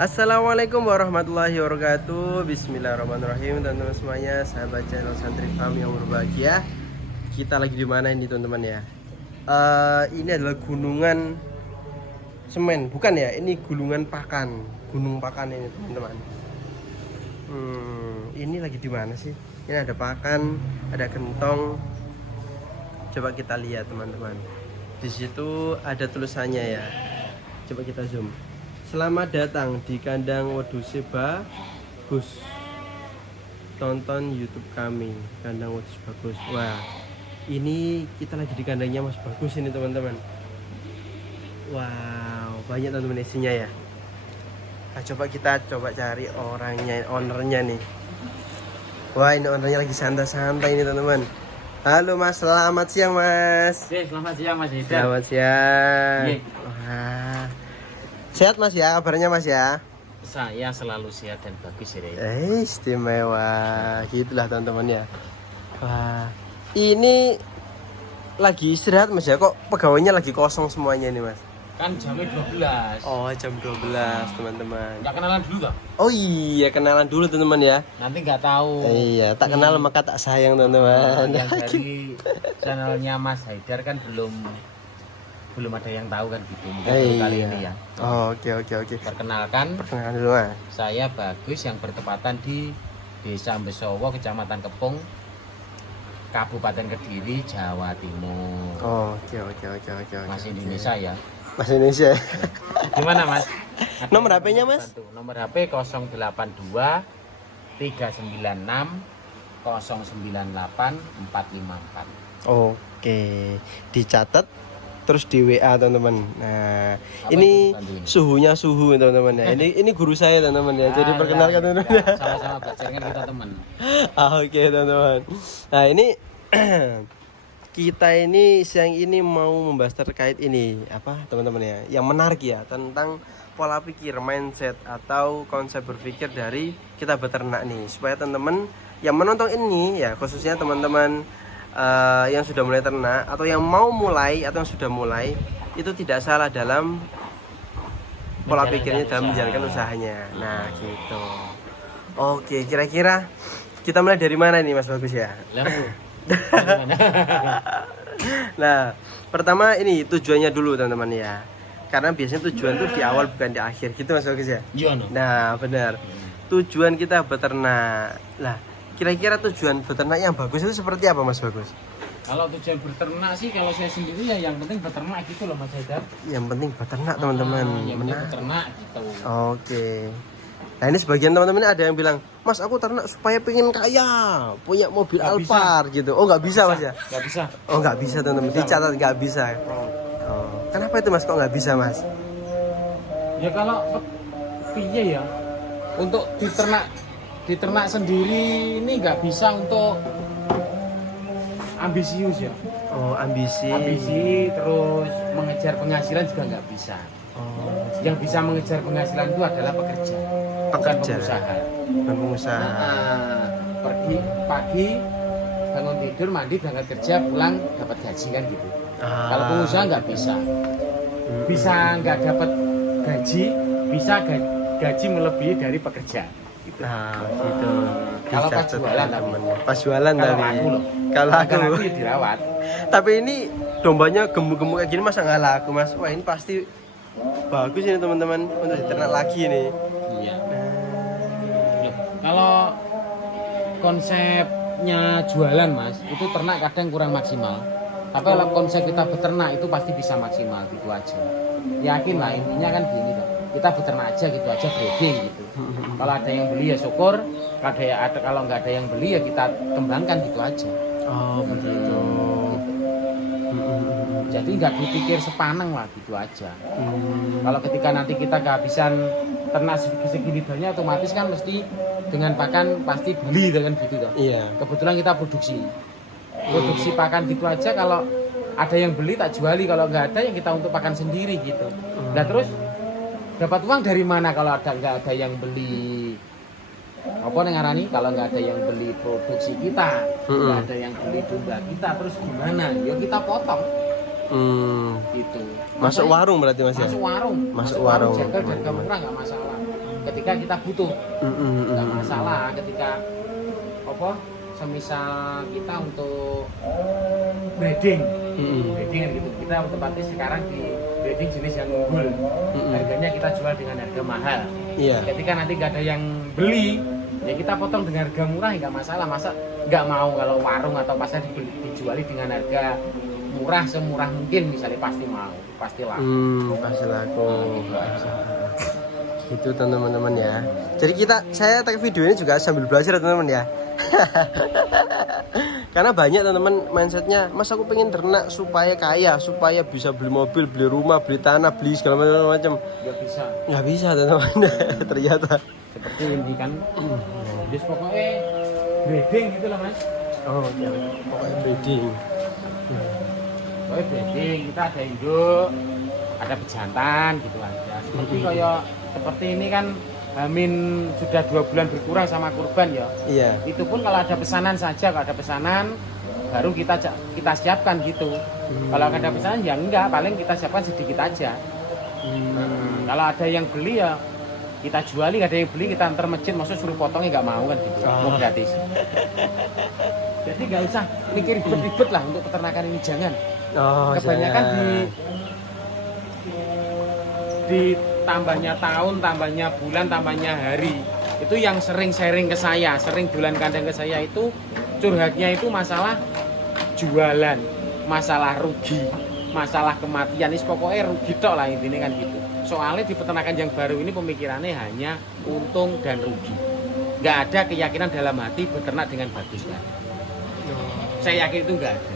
Assalamualaikum warahmatullahi wabarakatuh. Bismillahirrahmanirrahim, teman-teman semuanya, sahabat channel Santri Farm yang berbahagia. Kita lagi di mana ini, teman-teman ya? Ini adalah gunungan semen, bukan ya? Ini gunungan Pakan, Gunung Pakan ini, teman-teman. Ini lagi di mana sih? Ini ada Pakan, ada Gentong. Coba kita lihat, teman-teman. Di situ ada tulisannya ya. Coba kita zoom. Selamat datang di kandang wedhus bagus. Tonton YouTube kami, kandang wedhus bagus. Wah, ini kita lagi di kandangnya Mas Bagus ini, teman-teman. Wow, banyak teman-teman isinya ya. Nah, kita coba cari orangnya, ownernya nih. Wah, ini ownernya lagi santai-santai ini, teman-teman. Halo Mas, selamat siang Mas. Selamat siang Mas Hidar. Selamat siang. Ye. Wah. Sehat Mas ya, kabarnya Mas ya? Saya selalu sehat dan bagus ya. Istimewa. Gitulah teman-teman ya. Wah, ini lagi istirahat Mas ya? Kok pegawainya lagi kosong semuanya nih Mas? Kan jamnya 12. Oh, jam 12 teman-teman. Nggak kenalan dulu toh? Oh iya, kenalan dulu teman-teman ya. Nanti nggak tahu. Iya, tak kenal maka tak sayang teman-teman. Yang dari channelnya Mas Haidar kan belum ada yang tahu kan gitu. Mungkin baru kali ini ya. Oh, oke. Perkenalkan Dulu Mas. saya Bagus yang bertepatan di Desa Besowo, Kecamatan Kepung, Kabupaten Kediri, Jawa Timur. Oh, oke. Mas Indonesia ya. Mas Indonesia. Gimana Mas? Nomor HP-nya Mas? Nomor HP 082 396 098 454. Oke, dicatat terus di WA teman-teman. Nah, Apa ini itu, suhunya teman-teman ya. Ini guru saya teman-teman ya. Jadi perkenalkan teman-teman. Ya, sama-sama belajar kan kita teman. Oke teman-teman. Nah, ini kita ini siang ini mau membahas terkait ini apa teman-teman ya, yang menarik ya, tentang pola pikir, mindset atau konsep berpikir dari kita beternak nih, supaya teman-teman yang menonton ini ya, khususnya teman-teman yang sudah mulai ternak atau yang mau mulai atau yang sudah mulai, itu tidak salah dalam pola pikirnya dalam menjalankan usahanya. Nah gitu. Oke, kira-kira kita mulai dari mana nih Mas Bagus ya? Nah, pertama ini tujuannya dulu teman-teman ya. Karena biasanya tujuan tuh di awal bukan di akhir gitu Mas Bagus ya. Iya no. Nah, benar. Tujuan kita beternak. Lah, kira-kira tujuan beternak yang bagus itu seperti apa Mas Bagus? Kalau tujuan beternak sih, kalau saya sendiri ya yang penting beternak gitu loh Mas Haidar. Yang penting beternak teman-teman. Yang penting beternak gitu. Oke. Nah, ini sebagian teman-teman ada yang bilang, Mas aku ternak supaya pengen kaya, punya mobil Alphard gitu. Oh nggak bisa Mas ya? Nggak bisa. Oh nggak bisa teman-teman. Dicatat nggak bisa. Oh. Kenapa itu Mas kok nggak bisa Mas? Ya kalau piye ya, untuk diternak sendiri ini nggak bisa untuk ambisius ya. Oh ambisi. Ambisi terus mengejar penghasilan juga nggak bisa. Oh. Yang bisa mengejar penghasilan itu adalah pekerja, bukan pengusaha. Bukan pengusaha. Nah, pergi pagi, bangun tidur, mandi, berangkat kerja, pulang dapat gaji kan gitu. Kalau pengusaha nggak bisa. Bisa nggak dapat gaji, bisa gaji melebihi dari pekerja. Gitu. Nah, gitu. Kalau pas jualan Pas jualan tapi. Kalau aku ya dirawat. Tapi ini dombanya gemuk-gemuk kayak gini masa nggak laku Mas? Wah ini pasti bagus ini teman-teman untuk diternak lagi nih. Iya. Loh, kalau konsepnya jualan Mas, itu ternak kadang kurang maksimal. Tapi kalau konsep kita beternak itu pasti bisa maksimal gitu aja. Yakin lah, intinya kan gini toh. Kita beternak aja gitu aja breeding gitu. Kalau ada yang beli ya syukur, kalau nggak ada yang beli ya kita kembangkan gitu aja. Oh begitu. Jadi nggak dipikir sepaneng lah gitu aja. Kalau ketika nanti kita kehabisan ternak segini banyak, otomatis kan mesti dengan pakan pasti beli dengan gitu toh. Iya. Kebetulan kita produksi pakan gitu aja, kalau ada yang beli tak juali, kalau nggak ada ya kita untuk pakan sendiri gitu. Nah terus dapat uang dari mana kalau nggak ada yang beli? Apa nih ngarani? Kalau nggak ada yang beli produksi kita, nggak ada yang beli domba kita, terus gimana? Ya kita potong. Hmm. Gitu. Masuk warung berarti Mas ya? Masuk warung. Masuk warung. Jagal dan murah nggak masalah. ketika kita butuh. Nggak masalah ketika apa semisal kita untuk breeding kan gitu, kita otomatis sekarang di breeding jenis yang unggul, harganya kita jual dengan harga mahal. Ketika nanti nggak ada yang beli, ya kita potong dengan harga murah, nggak masalah. Masa nggak mau kalau warung atau pasar dijuali dengan harga murah, semurah mungkin misalnya, pasti mau, pasti laku. Pasti laku. Itu teman-teman ya. Jadi saya tag video ini juga sambil belajar teman-teman ya. Karena banyak teman-teman mindsetnya, mas aku pengen ternak supaya kaya, supaya bisa beli mobil, beli rumah, beli tanah, beli segala macam. Nggak bisa teman-teman. Ternyata seperti ini kan. Jadi pokoknya breeding gitu lah mas. Pokoknya breeding. Pokoknya breeding, kita ada induk, ada pejantan gitu aja. Seperti ini kan Amin sudah 2 bulan berkurang sama kurban ya. Iya. Itu pun kalau ada pesanan saja, kalau ada pesanan baru kita siapkan gitu. Kalau nggak ada pesanan ya enggak, paling kita siapkan sedikit aja. Kalau ada yang beli ya kita juali, nggak ada yang beli kita antar masjid, maksud suruh potongnya nggak mau kan gitu, mau gratis. Jadi nggak usah mikir ribet-ribet lah untuk peternakan ini, jangan. Kebanyakan di tambahnya tahun, tambahnya bulan, tambahnya hari, itu yang sering sharing ke saya, sering bulan kandang ke saya itu curhatnya itu masalah jualan, masalah rugi, masalah kematian. Ini pokoknya rugi tok lah intinya kan gitu. Soalnya di peternakan yang baru ini pemikirannya hanya untung dan rugi, nggak ada keyakinan dalam hati beternak dengan bagus kan. Saya yakin itu nggak ada.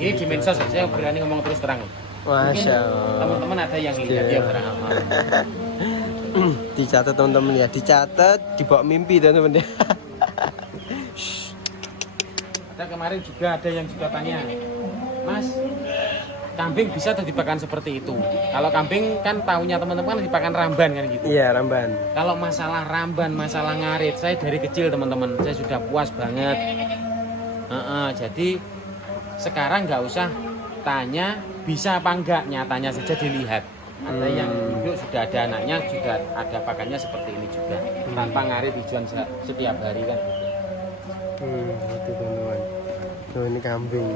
Ini di medsos, saya berani ngomong terus terang. Masya Allah. Teman-teman ada yang lihat ya beramal. Dicatat teman-teman ya, dicatat, dibawa mimpi teman-teman ya. Ada kemarin juga ada yang juga tanya, Mas, kambing bisa atau dipakan seperti itu? Kalau kambing kan tahunya teman-teman dipakan ramban kan gitu. Iya, ramban. Kalau masalah ramban, masalah ngarit, saya dari kecil teman-teman, saya sudah puas banget. Jadi sekarang nggak usah tanya bisa apa enggak, nyatanya saja dilihat. Ada yang induk sudah ada anaknya, juga ada pakannya seperti ini juga, tanpa ngarit tujuan setiap hari kan. Itu teman-teman. Tuh ini kambing.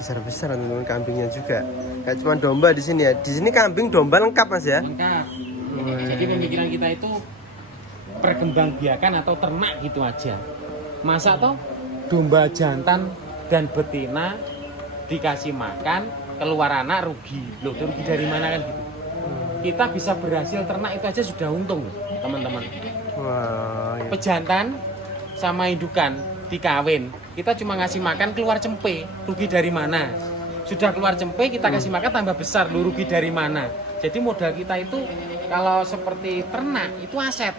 Besar-besar teman-teman kambingnya juga. Gak cuma domba di sini ya. Di sini kambing, domba lengkap Mas ya. Lengkap. Jadi pemikiran kita itu perkembangbiakan atau ternak gitu aja. Masa toh domba jantan dan betina dikasih makan, keluar anak rugi. Loh, rugi dari mana kan gitu. Kita bisa berhasil ternak itu aja sudah untung loh, teman-teman. Wah, iya. Pejantan sama indukan dikawin, kita cuma ngasih makan keluar cempe, rugi dari mana? Sudah keluar cempe kita kasih makan tambah besar, lu rugi dari mana? Jadi modal kita itu kalau seperti ternak itu aset.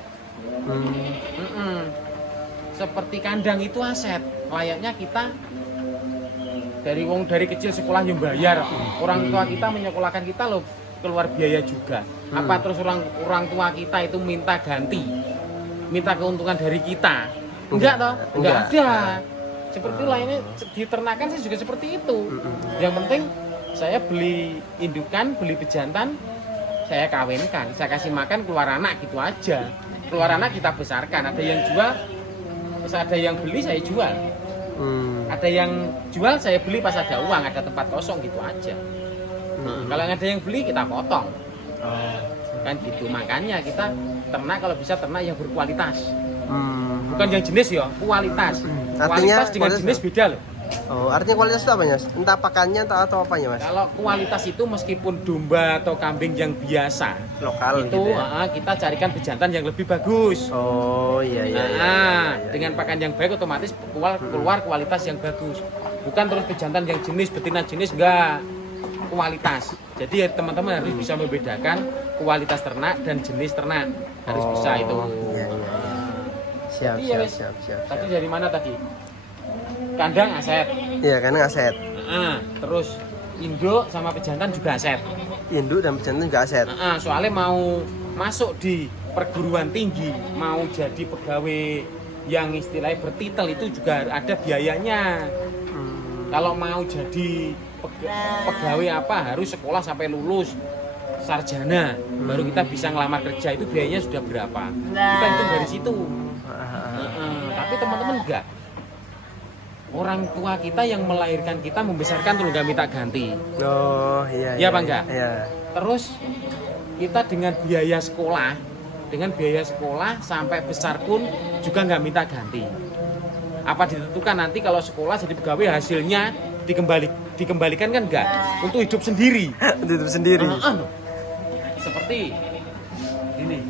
Seperti kandang itu aset. Layaknya kita dari kecil sekolah yang bayar, orang tua kita menyekolahkan kita loh, keluar biaya juga. Apa terus orang tua kita itu minta ganti, minta keuntungan dari kita? Enggak toh, enggak ada. Seperti lainnya di ternakan sih juga seperti itu. Yang penting saya beli indukan, beli pejantan, saya kawinkan, saya kasih makan, keluar anak gitu aja. Keluar anak kita besarkan. Ada yang jual, terus ada yang beli saya jual. Ada yang jual saya beli pas ada uang, ada tempat kosong gitu aja. Kalau ada yang beli kita potong. Kan gitu. Makanya kita ternak kalau bisa ternak yang berkualitas. Bukan yang jenis ya, kualitas. Kualitas dengan jenis beda loh. Oh, artinya kualitas itu apa Mas? Entah pakannya atau apanya Mas? Kalau kualitas itu meskipun domba atau kambing yang biasa lokal itu gitu ya? Kita carikan pejantan yang lebih bagus. Oh iya. Dengan pakan yang baik otomatis keluar kualitas yang bagus. Bukan terus pejantan yang jenis, betina jenis, enggak. Kualitas. Jadi ya, teman-teman harus bisa membedakan kualitas ternak dan jenis ternak. Harus bisa itu. Iya. Siap. Tadi dari mana tadi? Kandang aset. Iya, kandang aset. Terus induk sama pejantan juga aset. Induk dan pejantan juga aset. Soalnya mau masuk di perguruan tinggi, mau jadi pegawai yang istilahnya bertitel itu juga ada biayanya. Kalau mau jadi pegawai apa harus sekolah sampai lulus sarjana baru kita bisa ngelamar kerja, itu biayanya sudah berapa, kita hitung dari situ. Tapi teman-teman enggak, orang tua kita yang melahirkan kita, membesarkan tuh nggak minta ganti. Oh iya. Iya apa enggak? Iya. Terus kita dengan biaya sekolah sampai besar pun juga nggak minta ganti. Apa ditentukan nanti kalau sekolah jadi pegawai hasilnya dikembalikan kan enggak? Untuk hidup sendiri. Untuk hidup sendiri. Seperti ini.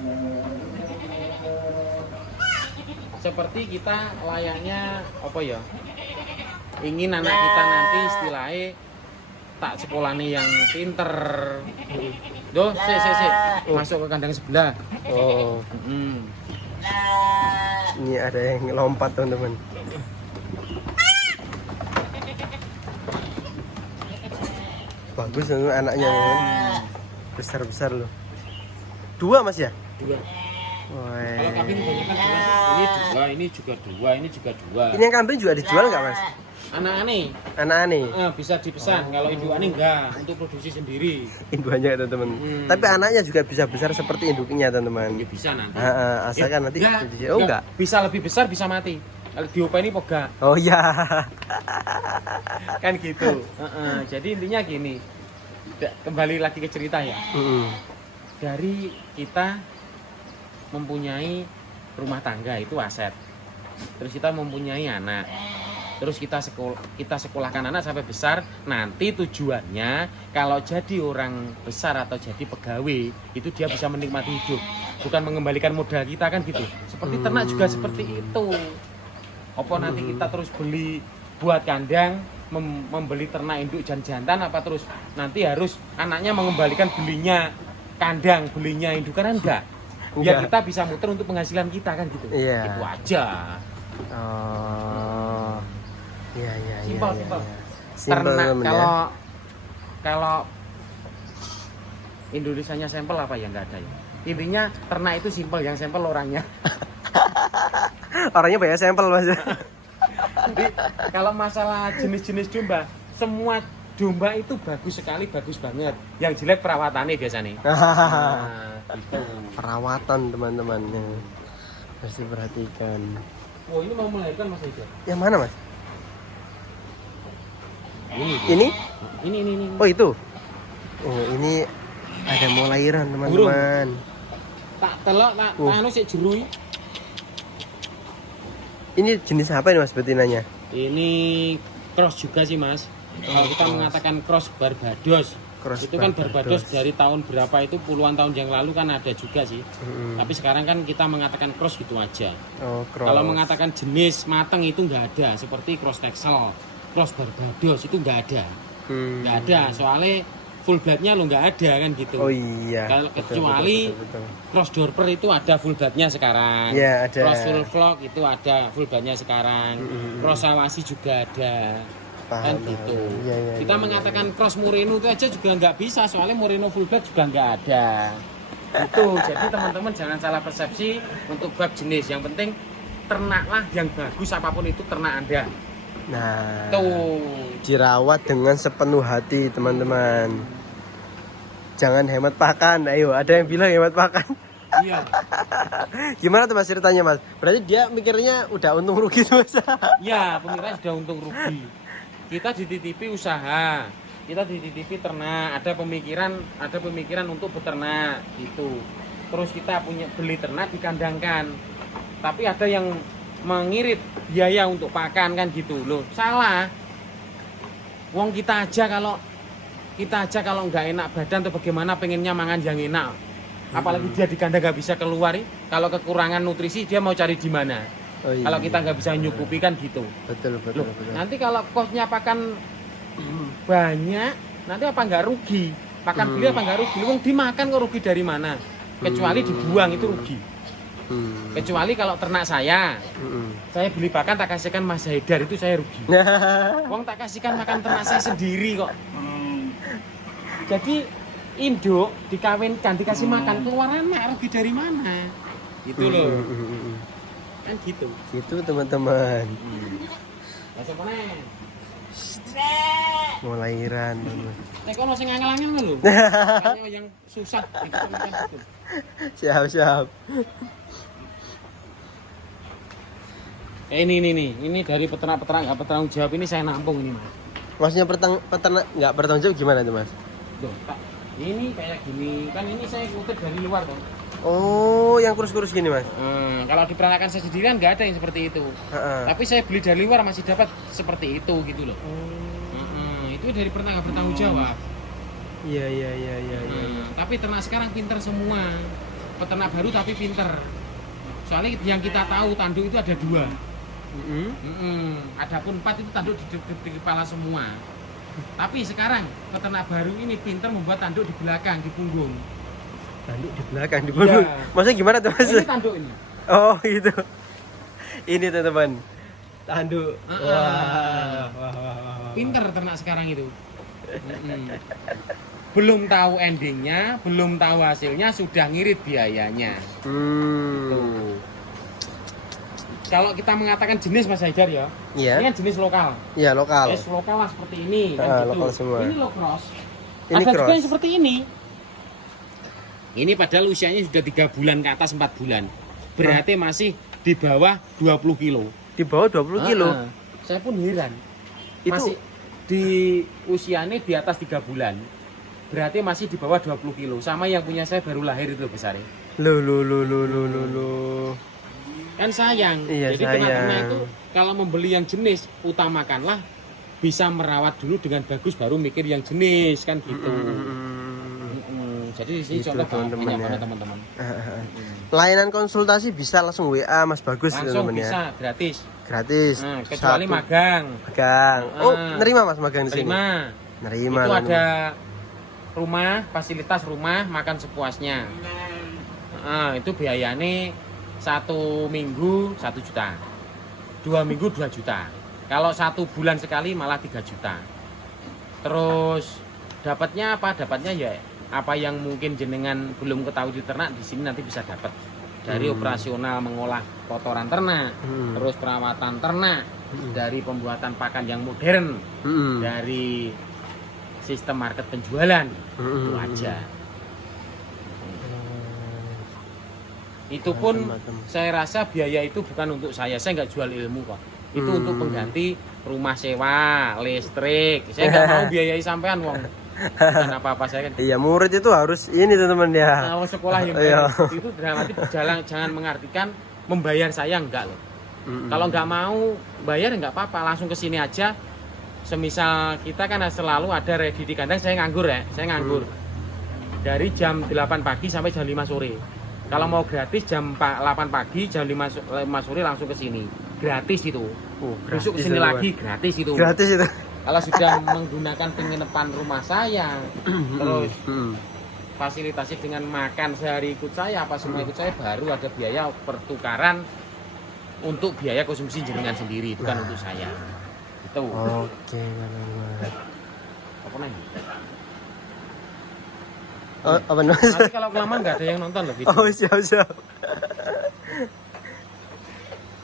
Seperti kita layaknya apa ya? Ingin anak kita nanti istilahnya tak sekolahnya yang pinter. Doh, masuk ke kandang sebelah. Oh. Ini ada yang lompat teman-teman. Bagus teman anaknya teman. Besar-besar loh. 2 Mas ya? 2. Kalau kambing kebanyakan ini 2, ini juga 2, ini juga 2. Ini yang kambing juga dijual nggak Mas? Anak-anak. Bisa dipesan. Kalau indukannya enggak, untuk produksi sendiri. Indukannya teman-teman. Tapi anaknya juga bisa besar seperti induknya teman-teman. Ya, bisa nanti. Asalkan nanti. Enggak. Bisa lebih besar, bisa mati. Kalau diopeni pega. Oh iya. Kan gitu. Jadi intinya gini. Kembali lagi ke cerita ya. Dari kita mempunyai rumah tangga itu aset. Terus kita mempunyai anak. Terus kita sekolahkan anak sampai besar. Nanti tujuannya kalau jadi orang besar atau jadi pegawai itu dia bisa menikmati hidup, bukan mengembalikan modal kita kan gitu. Seperti ternak juga seperti itu. Apa nanti kita terus beli buat kandang, membeli ternak induk jantan, apa terus nanti harus anaknya mengembalikan belinya kandang, belinya indukan kan enggak? Biar kita bisa muter untuk penghasilan kita kan gitu. Itu aja. Oh. Iya. Simpel. Ternak kalau Indonesianya sampel apa ya nggak ada ya. Intinya ternak itu simpel, yang sampel orangnya. Orangnya banyak sampel Mas. Jadi kalau masalah jenis-jenis domba, semua domba itu bagus sekali, bagus banget. Yang jelek perawatannya biasanya. Gitu. Perawatan teman-teman. Harus diperhatikan. Oh, ini mau melahirkan Mas Ida. Yang mana Mas? Ini. Oh itu. Oh ini ada mau lahiran teman-teman. Tak telok, tak anu sik jerui. Ini jenis apa ini Mas betinanya? Ini cross juga sih Mas. Kalau kita mengatakan cross Barbados, itu kan Barbados dari tahun berapa itu puluhan tahun yang lalu kan ada juga sih. Tapi sekarang kan kita mengatakan cross gitu aja. Oh, cross. Kalau mengatakan jenis mateng itu nggak ada, seperti cross Texel, cross Barbados itu nggak ada. Nggak ada, soalnya full bloodnya lo nggak ada kan gitu. Oh iya. Kecuali betul. Cross Dorper itu ada full bloodnya sekarang. Iya ada. Cross full flock itu ada full bloodnya sekarang. Cross Awasi juga ada. Kan gitu. Ya, kita mengatakan cross Merino itu aja juga nggak bisa, soalnya Merino full blood juga nggak ada. Itu. Jadi teman-teman jangan salah persepsi untuk bab jenis. Yang penting ternaklah yang bagus apapun itu ternak Anda. Nah, tuh dirawat dengan sepenuh hati teman-teman. Jangan hemat pakan. Ayo, ada yang bilang hemat pakan. Iya. Gimana tuh Mas ceritanya Mas? Berarti dia mikirnya udah untung rugi tuh Mas. Iya, pemikiran sudah untung rugi. Kita dititipi usaha, kita dititipi ternak, ada pemikiran untuk beternak gitu. Terus kita punya beli ternak dikandangkan. Tapi ada yang mengirit biaya untuk pakan kan gitu loh. Salah. Wong kita aja kalau nggak enak badan atau bagaimana pengennya mangan yang enak. Apalagi dia di kandang nggak bisa keluar, kalau kekurangan nutrisi dia mau cari di mana? Oh, iya. Kalau kita nggak bisa nyukupi kan gitu. Betul. Nanti kalau kosnya pakan banyak, nanti apa nggak rugi? Pakan beli apa nggak rugi? Wong dimakan kok rugi dari mana? Kecuali dibuang itu rugi. Kecuali kalau ternak saya beli pakan tak kasihkan Mas Haidar itu saya rugi. Wong tak kasihkan makan ternak saya sendiri kok. Jadi induk dikawinkan dikasih makan keluar anak rugi dari mana? Gitu loh. Kan gitu. Gitu teman-teman. Masuk mana? Mau lahiran, teman-teman. Nek kono sing angel-angel lho. Makanya yang susah diketemukan itu. Siap. Ini dari peternak-peternak nggak bertanggung jawab ini saya nampung ini, Mas. Maksudnya peternak nggak bertanggung jawab gimana tuh, Mas? Loh, ini kayak gini, kan ini saya kutip dari luar dong. Oh, yang kurus-kurus gini, Mas? Kalau di peranakan saya sendiri kan nggak ada yang seperti itu. Tapi saya beli dari luar masih dapat seperti itu gitu loh. Itu dari peternak nggak bertanggung jawab. Iya. Tapi ternak sekarang pinter semua. Peternak baru tapi pinter. Soalnya yang kita tahu tanduk itu ada 2. Adapun 4 itu tanduk di kepala semua. Tapi sekarang peternak baru ini pinter membuat tanduk di belakang, di punggung. Tanduk di belakang, di punggung. Ya. Maksudnya gimana tuh, Mas? Ini tanduk ini. Oh, gitu. Ini teman-teman. Tanduk. Wah. Pinter ternak sekarang itu. Belum tahu endingnya, belum tahu hasilnya, sudah ngirit biayanya. Tuh. Kalau kita mengatakan jenis Mas Haidar ya, Iya. ini kan jenis lokal. Iya, lokal. Jenis lokal lah seperti ini kan gitu. Lokal semua. Ini low cross. Ini Ada juga cross. yang seperti ini. Ini padahal usianya sudah 3 bulan ke atas 4 bulan. Berarti masih di bawah 20 kilo. Di bawah 20 kilo. Saya pun heran. Itu- Masih di usianya di atas 3 bulan. Berarti masih di bawah 20 kilo. Sama yang punya saya baru lahir itu besarnya. Loh. Kan sayang. Iya, Jadi sayang. ternak itu kalau membeli yang jenis, utamakanlah bisa merawat dulu dengan bagus baru mikir yang jenis kan gitu. Jadi di sini Gitu, contoh teman-teman, banyak ya. banget teman-teman. Layanan konsultasi bisa langsung WA Mas Bagus Langsung teman-teman ya. bisa gratis. Gratis. Kecuali Satu- magang. Magang. Oh, Ah. nerima Mas magang di sini. Terima. Nerima. Itu teman-teman. ada rumah, fasilitas rumah, makan sepuasnya. Itu biayanya 1 minggu 1 juta, 2 minggu 2 juta. Kalau 1 bulan sekali malah 3 juta. Terus dapatnya apa? Dapatnya ya apa yang mungkin jenengan belum ketahui di ternak di sini nanti bisa dapat dari operasional mengolah kotoran ternak, terus perawatan ternak, dari pembuatan pakan yang modern, dari sistem market penjualan, itu aja. Itu pun Macam-macam. saya rasa biaya itu bukan untuk saya nggak jual ilmu kok. Itu untuk pengganti rumah sewa, listrik. Saya nggak mau biayai sampean wong. Bukan apa-apa saya kan. Iya, murid itu harus ini teman-teman ya. Nah, sekolah yang Iya. bayar. Itu dalam arti jangan mengartikan membayar saya enggak loh. Kalau nggak mau bayar nggak apa-apa, langsung ke sini aja. Semisal kita kan selalu ada ready di kandang, saya nganggur ya, saya nganggur. Dari jam 8 pagi sampai jam 5 sore. Kalau mau gratis jam 8 pagi, jam 5 sore langsung ke sini. Gratis itu. Besok ke gratis sini ya, lagi gratis itu. Gratis itu. Kalau sudah menggunakan penginapan rumah saya, terus fasilitasi dengan makan sehari ikut saya, apa semua ikut saya, baru ada biaya pertukaran untuk biaya konsumsi jenengan sendiri, bukan untuk saya. Itu. Oke, teman-teman. Apa namanya? Oh, apa namanya? Nanti kalau kelamaan nggak ada yang nonton loh video. Oh, siap.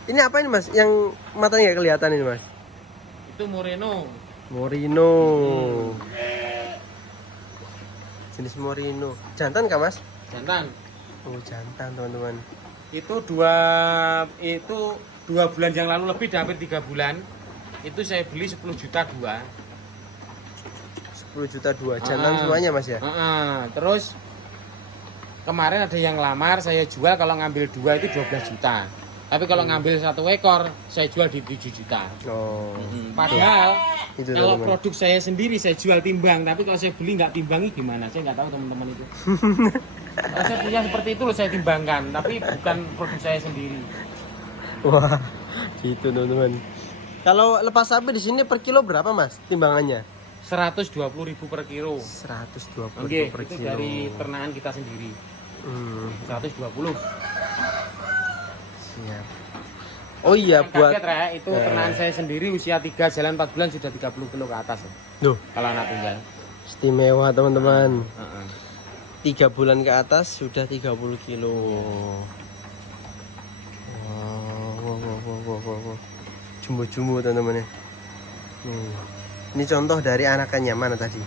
Ini apa ini Mas? Yang matanya nggak kelihatan ini Mas? Itu Moreno. Morino. Jenis Morino. Jantan kah Mas? Jantan. Oh, jantan teman-teman. Itu dua bulan yang lalu lebih, hampir 3 bulan. Itu saya beli 10 juta 2. 10 juta 2. Jantan semuanya Mas ya? Terus kemarin ada yang lamar, saya jual kalau ngambil 2 itu 12 juta. Tapi kalau ngambil 1 ekor, saya jual di 7 juta. Oh. Padahal Itu kalau teman-teman. produk saya sendiri saya jual timbang, tapi kalau saya beli nggak timbangi gimana? Saya nggak tahu teman-teman itu. Kalau saya punya seperti itu loh saya timbangkan, tapi bukan produk saya sendiri. Wah, gitu teman-teman. Kalau lepas sapi di sini per kilo berapa Mas timbangannya? 120.000 per kilo. 120 Oke, per itu kilo. dari ternakan kita sendiri. 120. Siap. Oh iya, Yang buat kaget, Rek, itu ternakan saya sendiri usia 3 jalan 4 bulan sudah 30 kilo ke atas. Duh, Kalau anak tunggal. istimewa teman-teman. Heeh. 3 bulan ke atas sudah 30 kilo. Wow. Jumbo-jumbo teman-teman ya. Ini contoh dari anakannya mana tadi?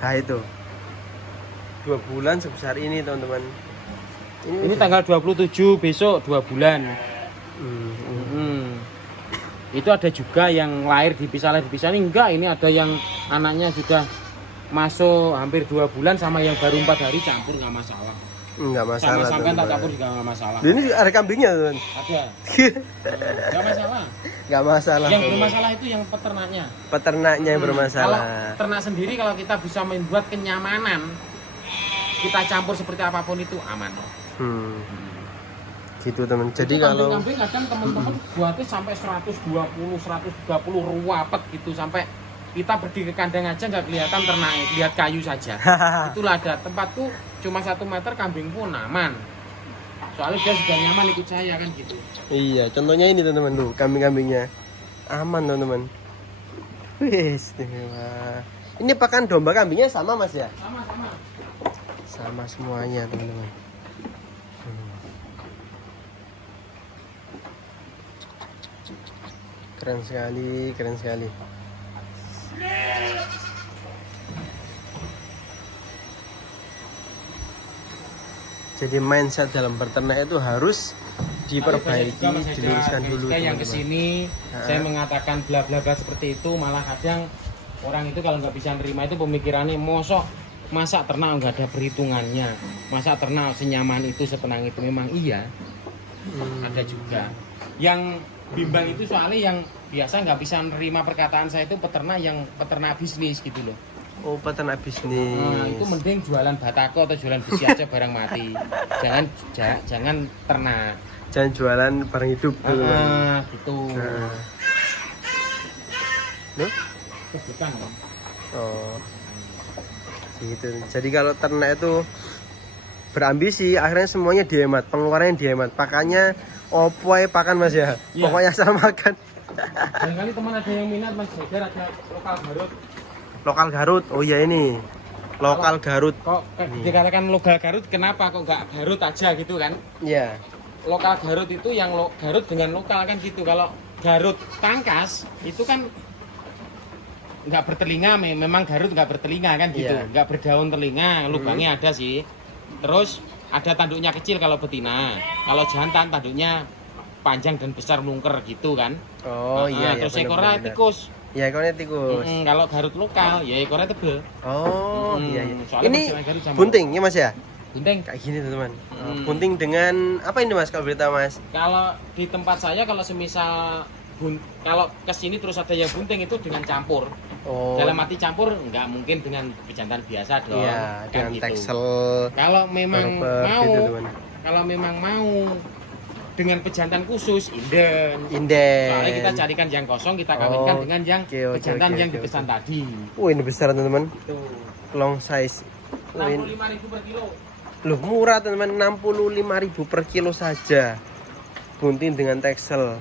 Nah itu 2 bulan sebesar ini teman-teman. Ini tanggal 27 besok 2 bulan. Itu ada juga yang lahir dipisah ini enggak, ini ada yang anaknya sudah masuk hampir 2 bulan sama yang baru 4 hari campur nggak masalah. Enggak masalah. Sama tak campur juga nggak masalah. Ini ada kambingnya teman. Ada. Nggak masalah. Nggak masalah. Yang bermasalah itu yang peternaknya. Peternaknya yang bermasalah. Kalau ternak sendiri kalau kita bisa membuat kenyamanan, kita campur seperti apapun itu aman. Gitu teman. Jadi itu kalau kambing kadang teman-teman buatnya sampai 120, 130 ruwapet gitu, sampai kita pergi ke kandang aja nggak kelihatan ternaknya, lihat kayu saja. Itulah ada tempatku cuma 1 meter, kambing pun aman. Soalnya dia sudah nyaman ikut saya kan gitu. iya, contohnya ini teman-teman tuh, kambing-kambingnya aman teman-teman. Wis, ini pakan domba kambingnya sama Mas ya? Sama-sama. Sama semuanya teman-teman. Keren sekali, keren sekali. Jadi mindset dalam berternak itu harus diperbaiki, diluruskan dulu. Yang teman-teman. kesini saya mengatakan bla bla bla seperti itu, malah kadang orang itu kalau nggak bisa nerima itu pemikirannya mosok masa ternak nggak ada perhitungannya, masa ternak senyaman itu setenang itu. Memang iya, ada juga yang bimbang itu soalnya yang biasa nggak bisa nerima perkataan saya itu peternak bisnis gitu loh. Oh, peternak bisnis. Nah, itu mending jualan batako atau jualan besi aja barang mati. Jangan ternak. Jangan jualan barang hidup gitu. Gitu. Loh? Bukan. Oh. Gitu. Jadi kalau ternak itu berambisi, akhirnya semuanya dihemat, pengeluarannya dihemat. Pakannya opoy pakan Mas ya. Iya. Pokoknya asal makan. Barangkali teman ada yang minat Mas Jagar, ada lokal Garut. Lokal Garut. Oh iya ini. Lokal Garut. Kok dikatakan lokal Garut, kenapa kok nggak Garut aja gitu kan? Iya. Lokal Garut itu yang Garut dengan lokal kan gitu. Kalau Garut Tangkas itu kan nggak bertelinga, memang Garut nggak bertelinga kan gitu. Iya. Nggak berdaun telinga, lubangnya ada sih. Terus ada tanduknya kecil kalau betina. Kalau jantan tanduknya panjang dan besar melungker gitu kan. Oh iya. Terus Iya, ekornya benar-benar. tikus. Ya ekornya tikus. Kalau Garut lokal ya ekornya tebel. Oh iya. Soalnya Ini persilangan Garut sama bunting ya Mas ya? bunting. Kayak gini teman-teman. Bunting dengan apa ini Mas kalau berita Mas? Kalau di tempat saya kalau semisal kalau kesini terus ada yang bunting itu dengan campur. Oh. Dalam arti campur nggak mungkin dengan pejantan biasa dong. Iya, kan dengan gitu. teksel. Kalau memang Berber, mau, gitu, teman. kalau memang mau dengan pejantan khusus inden. Inden. Soalnya kita carikan yang kosong, kita kawinkan dengan yang Oke, pejantan yang oke. dipesan tadi. Ini besar teman-teman. Tuh. Long size. 65.000 per kilo. Loh murah teman-teman, 65.000 per kilo saja. Bunting dengan teksel.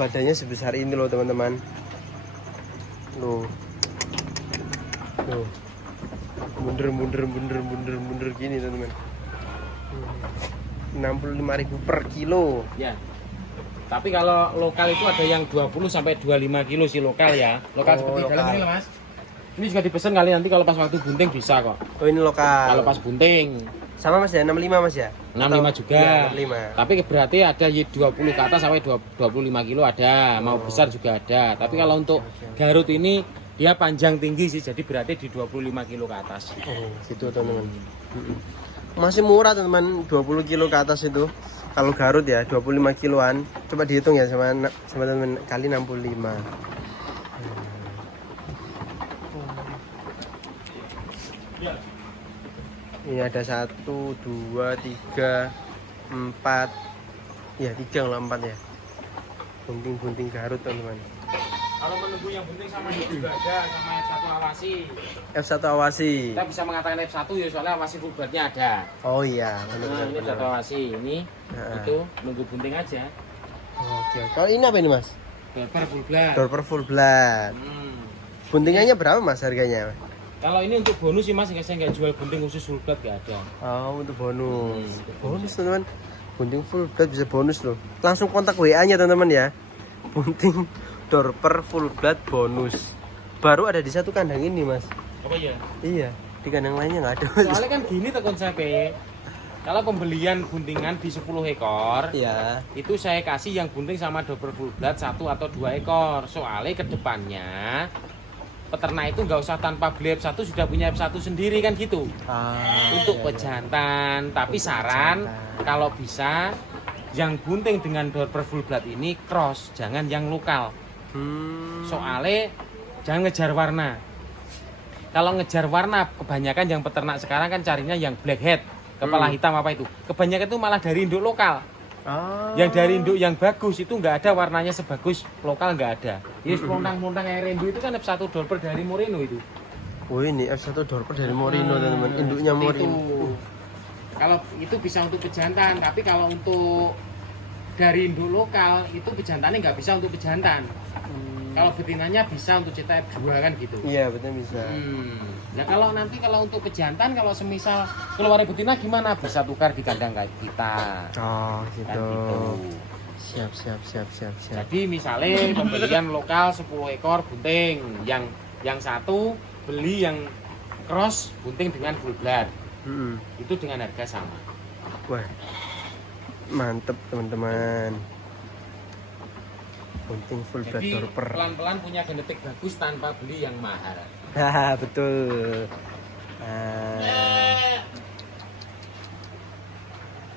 Badannya sebesar ini loh teman-teman. Loh. Loh. Mundur gini teman-teman. 65.000 per kilo. Ya. Tapi kalau lokal itu ada yang 20 sampai 25 kilo sih lokal ya. Lokal seperti lokal. dalam ini lah Mas. Ini juga dipesan kali nanti kalau pas waktu bunting bisa kok. Oh ini lokal. Kalau pas bunting Sama Mas ya, 65 Mas ya? 65 juga. Iya, 65. Tapi berarti ada 20 ke atas sampai 25 kilo ada, mau besar juga ada. Tapi kalau untuk Garut ini dia panjang tinggi sih, jadi berarti di 25 kilo ke atas. Oh, gitu teman-teman. Masih murah teman-teman, 20 kilo ke atas itu. Kalau Garut ya 25 kiloan. Coba dihitung ya sama teman-teman kali 65. Ini ada 1, 2, 3, 4. Ya 3 kalau 4 ya. Bunting-bunting Garut teman-teman. Kalau menunggu yang bunting sama ini juga ada, sama F1 awasi. F1 awasi. Kita bisa mengatakan F1 ya soalnya awasi full bloodnya ada. Oh iya, Nah, benar-benar. ini F1 awasi, ini itu nunggu bunting aja. Oke, kalau ini apa ini Mas? Dorper full blood. Dorper full blood. Buntingannya berapa Mas harganya? Kalau ini untuk bonus sih Mas, saya nggak jual bunting khusus full blood, nggak ada. Oh, untuk bonus. Bonus teman-teman. Bunting full blood bisa bonus loh. Langsung kontak WA-nya teman-teman ya. Bunting Dorper full blood bonus. baru ada di satu kandang ini mas. Apa ya? Iya, di kandang lainnya nggak ada. Soalnya kan gini tuh konsepnya. Kalau pembelian buntingan di 10 ekor, Iya. itu saya kasih yang bunting sama double full blood 1 atau 2 ekor. Soalnya kedepannya peternak itu nggak usah tanpa beli F1 sudah punya F1 sendiri kan gitu. Untuk pejantan. Tapi saran kalau bisa yang bunting dengan double full blood ini cross, jangan yang lokal. Soalnya jangan ngejar warna. Kalau ngejar warna kebanyakan yang peternak sekarang kan carinya yang blackhead. Kepala hitam apa itu? Kebanyakan itu malah dari induk lokal. Yang dari induk yang bagus itu nggak ada warnanya sebagus lokal, nggak ada. Yes, montang-montang kayak rainbow itu kan F1 Dorper dari Moreno itu. Oh ini F1 Dorper dari Moreno teman-teman, induknya Seperti Moreno. itu. Kalau itu bisa untuk pejantan, tapi kalau untuk dari induk lokal itu pejantannya nggak bisa untuk pejantan. Kalau betinanya bisa untuk cetak F2 kan gitu. Iya betul bisa. Nah kalau nanti kalau untuk pejantan, kalau semisal keluar betina gimana? Bisa tukar di kandang kayak kita. Oh Kan gitu. gitu. Siap. Jadi misalnya pembelian lokal 10 ekor bunting, yang satu beli yang cross bunting dengan full blood, itu dengan harga sama. Wah, mantep teman-teman. Bunting full blood Jadi Dorper. pelan-pelan punya genetik bagus tanpa beli yang mahal. Haha, betul.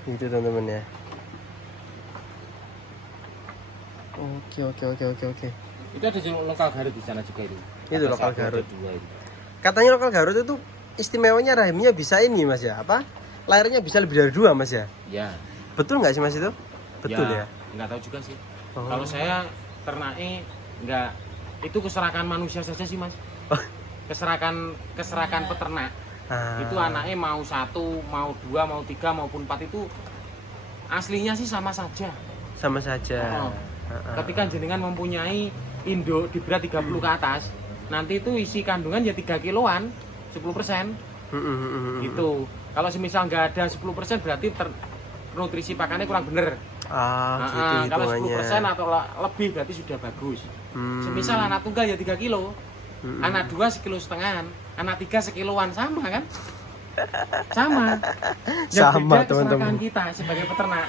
Itu teman-teman ya. Oke. Itu ada jalur lokal Garut di sana juga itu. Itu Ada lokal satu, Garut. ada dua itu. Katanya lokal Garut itu istimewanya rahimnya bisa ini mas ya, apa? Layarnya bisa lebih dari 2 mas ya? Ya. Betul nggak sih mas itu? Betul ya? Nggak tahu juga sih. Oh. Kalau saya ternaknya nggak, itu keserakan manusia saja sih mas. Keserakan peternak. Itu anaknya mau 1, mau 2, mau 3, maupun 4 itu aslinya sih sama saja. Sama saja. Ketika jenengan mempunyai induk di berat 30 ke atas, nanti itu isi kandungan ya 3 kiloan, 10%. Gitu. Kalau semisal nggak ada 10% berarti nutrisi pakannya kurang bener. Gitu Kalau hitungannya. 10% atau lebih berarti sudah bagus. Semisal anak tunggal ya 3 kilo, anak 2 1,5 kilo, anak 3 sekiloan, sama kan? Sama. Sama, beda teman-teman. keserakan kita sebagai peternak.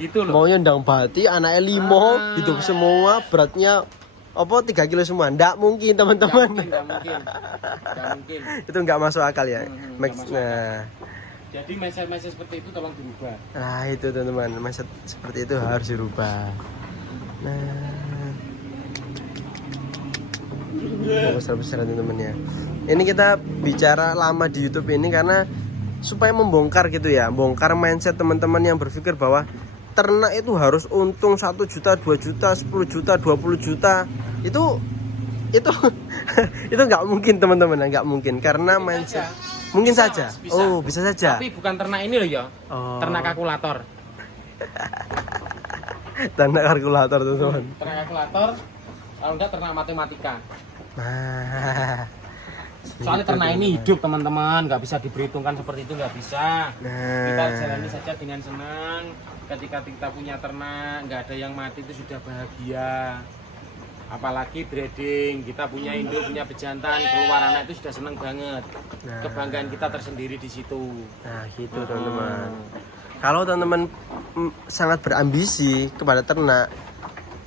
Gitu loh. Maunya ndang bati anaknya 5 hidup semua beratnya apa 3 kilo semua. Nggak mungkin teman-teman. Nggak mungkin. Itu nggak masuk akal ya. Nggak masuk Nah, Jadi mindset seperti itu tolong dirubah. nah itu teman-teman, mindset seperti itu harus dirubah. Nah, besar-besar teman-teman ya. Ini kita bicara lama di YouTube ini karena supaya membongkar gitu ya, bongkar mindset teman-teman yang berpikir bahwa ternak itu harus untung 1 juta, 2 juta, 10 juta, 20 juta. Itu itu nggak mungkin teman-teman, nggak mungkin karena mindset. Mungkin Bisa, saja. Mas, bisa. Oh, bisa saja. Tapi bukan ternak ini loh ya. Oh. Ternak kalkulator. Ternak kalkulator teman-teman. Ternak kalkulator, kalau enggak ternak matematika. Nah, Soalnya ternak ini hidup teman-teman, nggak bisa diperhitungkan seperti itu, nggak bisa. Kita nah, jalani saja dengan senang. Ketika kita punya ternak, nggak ada yang mati itu sudah bahagia. Apalagi breeding, kita punya induk, punya pejantan, keluar anak itu sudah seneng banget. Nah. Kebanggaan kita tersendiri di situ. nah gitu teman-teman. Kalau teman-teman sangat berambisi kepada ternak,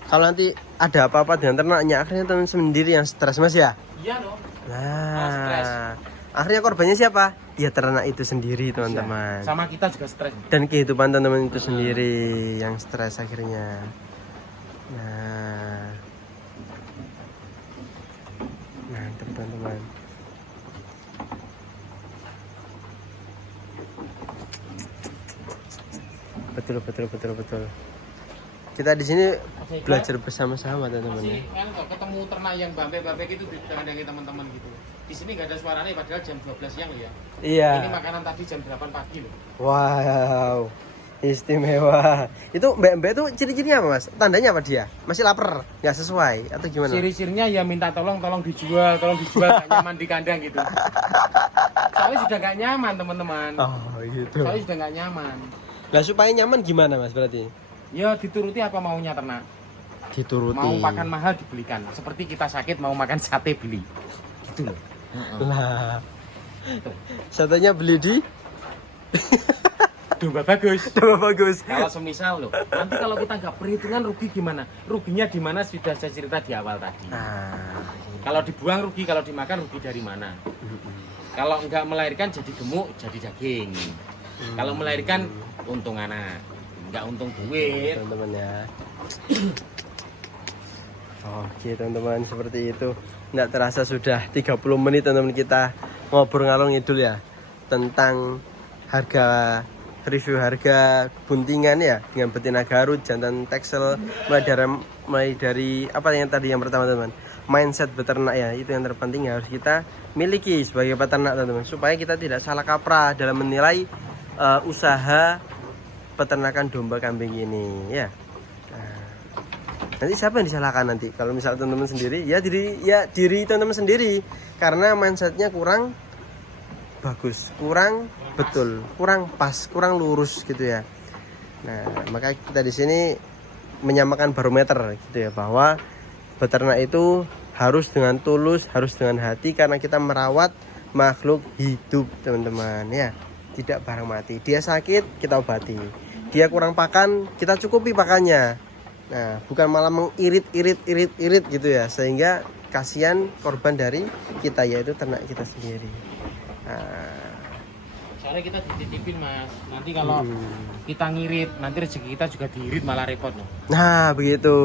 kalau nanti ada apa-apa dengan ternaknya, akhirnya teman sendiri yang stres mas ya. Iya dong. Nah, Stres. akhirnya korbannya siapa? Ya ternak itu sendiri teman-teman. Sama kita juga stres. Dan kehidupan teman-teman itu sendiri yang stres akhirnya. Nah, mantap teman-teman. Betul. Kita di sini belajar bersama-sama teman-teman. Masih kan kok ketemu ternak yang bambek-bambek itu di kandang teman-teman gitu. Di sini nggak ada suaranya padahal jam 12 siang loh ya. Iya. Ini makanan tadi jam 8 pagi loh. Wow, istimewa. Itu mbak-mbak itu ciri-cirinya apa mas? Tandanya apa dia? Masih lapar? Nggak sesuai atau gimana? Ciri-cirinya ya minta tolong dijual nggak nyaman di kandang gitu. Soalnya sudah nggak nyaman teman-teman. Oh gitu. Soalnya sudah nggak nyaman. Lah supaya nyaman gimana mas berarti? Ya dituruti apa maunya ternak. Dituruti. Mau makan mahal dibelikan. Seperti kita sakit mau makan sate beli. Gitu loh. Lah. Satenya beli di Domba bagus. Domba bagus. Kalau semisal loh, nanti kalau kita nggak perhitungan rugi gimana? Ruginya di mana sudah saya cerita di awal tadi. Kalau dibuang rugi, kalau dimakan rugi dari mana? Kalau nggak melahirkan jadi gemuk, jadi daging. Kalau melahirkan untung anak, nggak untung duit. Teman-teman ya. Oke teman-teman, seperti itu. Nggak terasa sudah 30 menit teman-teman kita ngobrol ngalor ngidul ya tentang harga, review harga buntingan ya dengan betina Garut, jantan Texel, mulai dari apa yang tadi yang pertama teman, mindset beternak ya, itu yang terpenting harus kita miliki sebagai peternak teman-teman, supaya kita tidak salah kaprah dalam menilai usaha peternakan domba kambing ini ya. Nanti siapa yang disalahkan nanti kalau misal teman-teman sendiri ya diri teman-teman sendiri, karena mindsetnya kurang bagus, kurang betul, kurang pas, kurang lurus gitu ya. Nah maka kita di sini menyamakan barometer gitu ya, bahwa beternak itu harus dengan tulus, harus dengan hati, karena kita merawat makhluk hidup teman-teman ya, tidak barang mati. Dia sakit kita obati, dia kurang pakan kita cukupi pakannya. Nah, bukan malah mengirit gitu ya, sehingga kasihan korban dari kita, yaitu ternak kita sendiri. Soalnya kita dititipin mas, nanti kalau kita ngirit, nanti rezeki kita juga diirit malah repot loh. Nah begitu.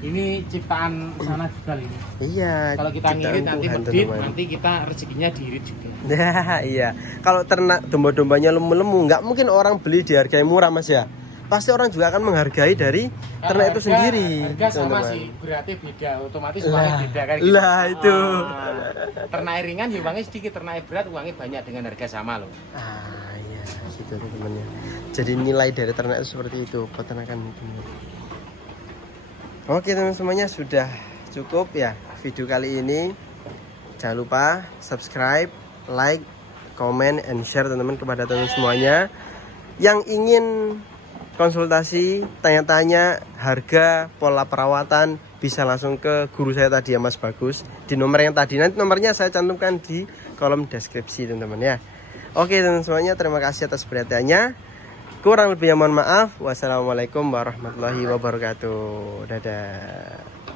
Ini ciptaan sana juga ini. Iya. Kalau kita ngirit nanti medit, nanti kita rezekinya diirit juga. Nah iya. Kalau ternak domba-dombanya lemu-lemu, nggak mungkin orang beli dihargai murah mas ya. Pasti orang juga akan menghargai dari ternak itu sendiri. Harga sama sih, berarti beda, otomatis uangnya beda kan gitu. Lah itu. Ternak ringan ya uangnya sedikit, ternak berat uangnya banyak dengan harga sama loh. Iya, gitu teman-teman. Jadi nilai dari ternak itu seperti itu, peternakan itu. Oke teman-teman semuanya, sudah cukup ya video kali ini. Jangan lupa subscribe, like, comment, and share teman-teman kepada teman-teman semuanya. Yang ingin konsultasi, tanya-tanya harga, pola perawatan, bisa langsung ke guru saya tadi ya Mas Bagus, di nomor yang tadi. Nanti nomornya saya cantumkan di kolom deskripsi teman-teman ya. Oke teman-teman semuanya, terima kasih atas perhatiannya. Kurang lebihnya mohon maaf. Wassalamualaikum warahmatullahi wabarakatuh. Dadah.